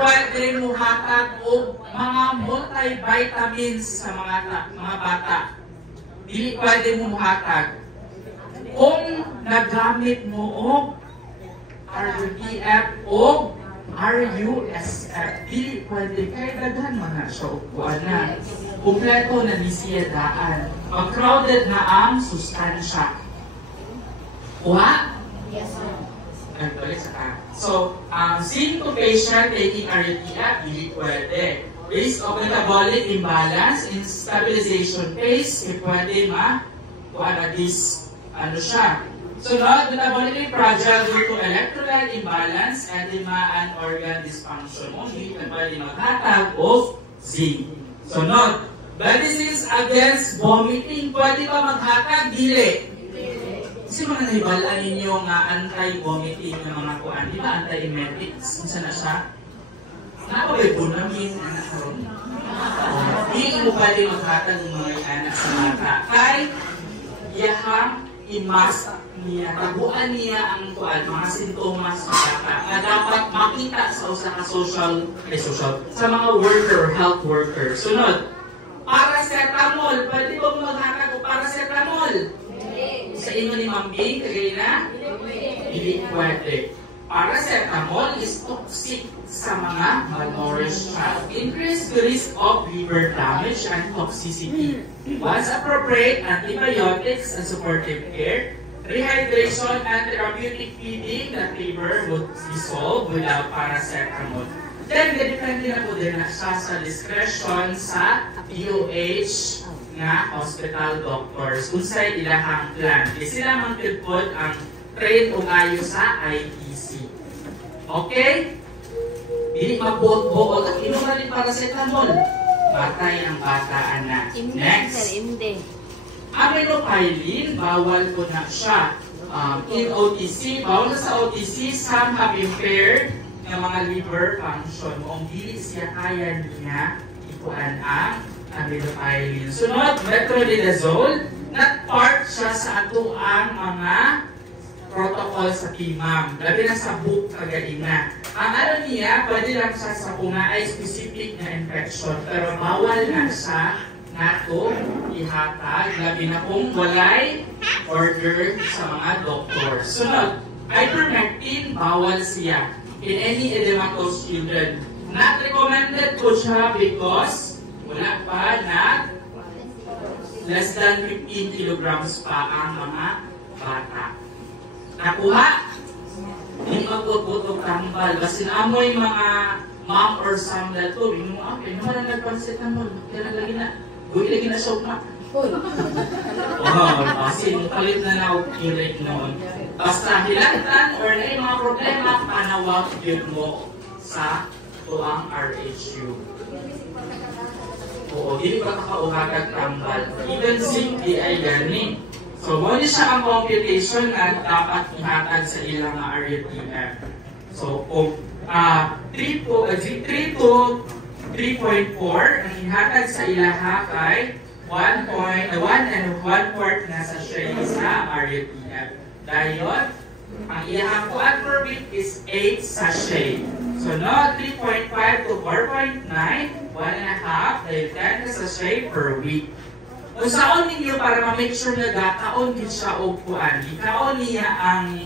pwede mo hatag o mga multivitamins sa mga bata. Dili pwede mo hatag. Kung nagamit mo o RUTF o RUSF, dili pwede kay daghan mga siya upuan na. Kumpleto na ni siya daan. Crowded na ang sustansya. Kuha? Yes, sir. So, seen to patient taking RUTF, hindi pwede. Risk of metabolic imbalance in stabilization phase, pwede siya. Sunod, metabolically fragile due to electrolyte imbalance, edema, and organ dysfunction. Hindi na pwede maghatag of zinc. Sunod, medicines against vomiting, pwede ba maghatag? Dili. Kasi mga nahibalaan ninyo nga anti-vomiting na mga kuan, di ba anti-emetics? Isa na siya? Nakaway po namin anak karon. Hindi mo pwede maghatag ng mga anak sa mata. Kay, yahang imas niya, taguan niya ang kuan, mga sintomas sa bata na dapat makita sa usa ka sa mga health worker. Sunod, paracetamol, pwede ba maghatag o paracetamol? Sa inyo ni Ma'am Bing, kagay na? Hindi pwede. Paracetamol is toxic sa mga malnourished child. Increase the risk of liver damage and toxicity. Once appropriate, antibiotics and supportive care, rehydration and therapeutic feeding, the fever would dissolve without paracetamol. Then, depende na po din na siya sa discretion sa DOH nga hospital doctors kung sa'y ilahang plan. Kasi sila mang pilpod ang train o ayo sa ITC. Okay? Hindi magbuot-buot at inom na rin paracetamol. Batay ang bata, anak. Next. Aminophylline, bawal ko na siya. In OTC, bawal na sa OTC, some have impaired ng mga liver function. Kung hindi siya kaya niya, ikuan ang aminophylline. Sunod, metronidazole, not part siya sa ato ang mga protocol sa PMAM. Labi na sa book kagaina. Ang ano niya, pwede lang siya sa kung na ay specific na infection, pero bawal na siya nato ihatag. Labi na kung walay order sa mga doktor. Sunod, ivermectin, bawal siya in any edematous children. Not recommended po siya because wala pa na less than 15 kilograms pa ang mga bata. Nakuha? Hindi magpuputog tambal. Kasi naamoy mga mom or some na ito. Yung mga apin, naman ang nagpansit na mo. Kaya naglagi na. Uy, lagi na soap na. Kasi palit na na-curate noon. Basta hilatan or na yung mga problema, panawag yun mo sa tuang RHU. Oo, hindi pa kakauhatag tambal. Even zinc, di ay gani. So, muna siya ang computation na dapat ihatag sa ilang RUTF. So, kung 3 to 3.4, ang ihatag sa ilaha kay 1.1 na sa share sa RUTF. Dahil, ang ilahang kuan per week is 8 sachet. So, no, 3.5 to 4.9, 1.5, dahil 10 na sachet per week. Kung saon ninyo para ma-make sure na gakaon din siya o kuan, ikaon niya ang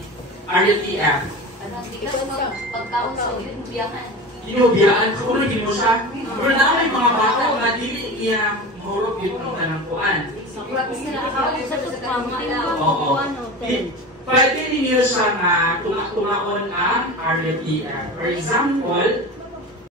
RUTF. Pagkaon sa biyakan. Inubiyaan ko ulit mo siya. Pero na may mga bata na dili iya mahurog yun ng tanang kuan. Oo. Pwede ninyo siya na tumakon ang RUTF. For example,